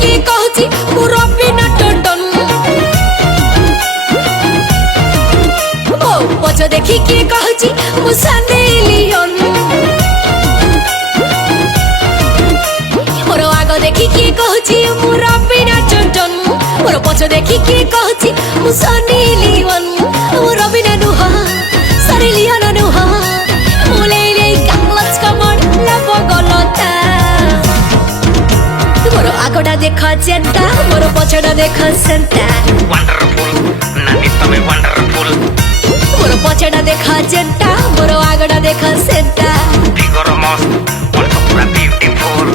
किए कहूची मु रवीना टंडन ओ पछ देखी किए कहूची मु सनी लियोन मोर आग देखी किए कहूची मु रवीना टंडन मोर पछ देखी किए कहूची मु सनी लियोन मु रवीना नुह सनी लियोन नुह मुले ले कालच कमर लब गलता मोर आगटा देख जेंटा मोर पछटा देख सेंटा वंडरफुल नानी तमे वंडरफुल मोर पछटा देख जेंटा मोर आगटा देख सेंटा फिगर मस्त और पूरा ब्यूटीफुल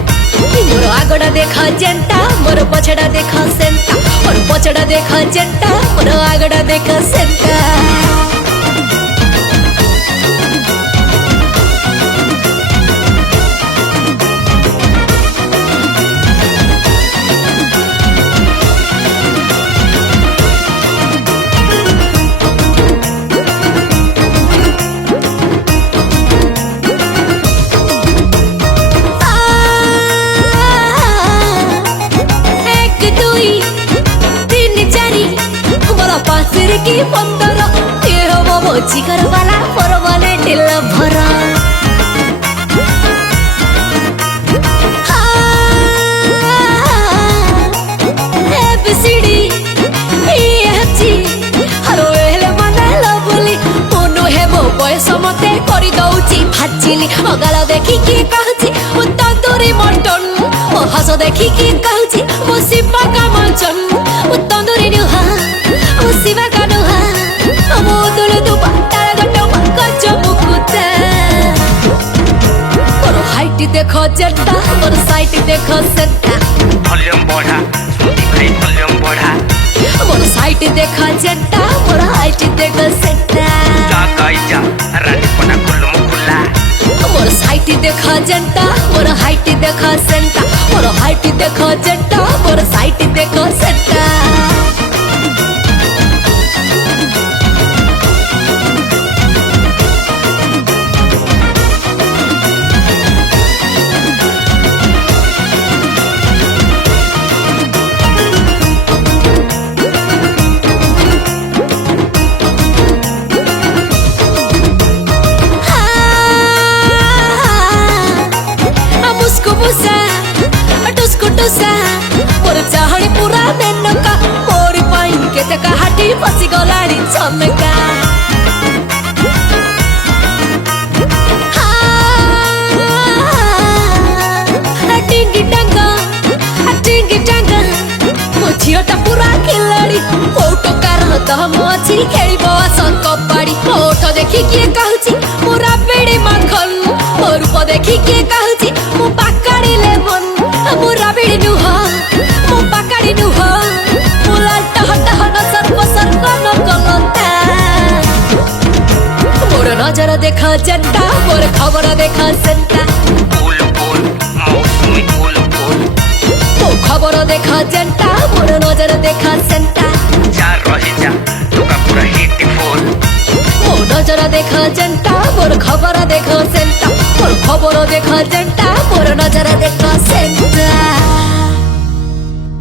मोर आगटा देख जेंटा मोर पछटा देख सेंटा मोर पछटा देख जेंटा मोर आगटा देख सेंटा की पंदर ये हो मोची कर वाला परमानेंट लवर एबीसीडी ईएफजी हरो हेले मने लवली मनो हेबो बयस मते करि दउची भाजिली अगाला देखि की कहची ओ तंदूरी मटन ओ हस देखि की कहची ओ सिपा का मंचन ओ तंदूरी नुहा ओ सिवा का नुहा ओ दुलु तु पत्तार गट्टो मक्कच मुकुता मोर हाइट देखो जट्टा मोर साइट देखो सेंटा वॉल्यूम बढ़ा स्मूथी भाई वॉल्यूम बढ़ा मोर साइट देखो जट्टा मोर हाइट देखो सेंटा जा गाइजा रानी पना कुल्लम खुला मोर साइट देखो जट्टा मोर हाइट देखो सेंटा मोर हाइट देखो जट्टा मोर साइट देखो सेंटा मोर चाहणी पूरा मेनका मोर पाई केते काहाटी फसी गलाड़ी चमका टिंगी टांगा मो झियोटा पूरा खिलाड़ी ओटो कार दम अछि खेलिबो आसन कबाड़ी ओठ देखि किए कहूची मोरा बेड़ी माखन मोर रूप देखि किए कहूची मो पाकाड़ी लेमन मोरा बेड़ी नुह मो पाकाड़ी नुह मोला टहटह न सर्व न गलता मोर नजर देख जंटा मोर खबर देख सेंटा फूल फूल मौसमी फूल फूल मो खबर देख जंटा मोर नजर देख सेंटा जा रही जा तुका पूरा हिटफुल मो नजर देख जंटा मोर खबर देख सेंटा मोर खबर देख जंटा मोर नजर देख सेंटा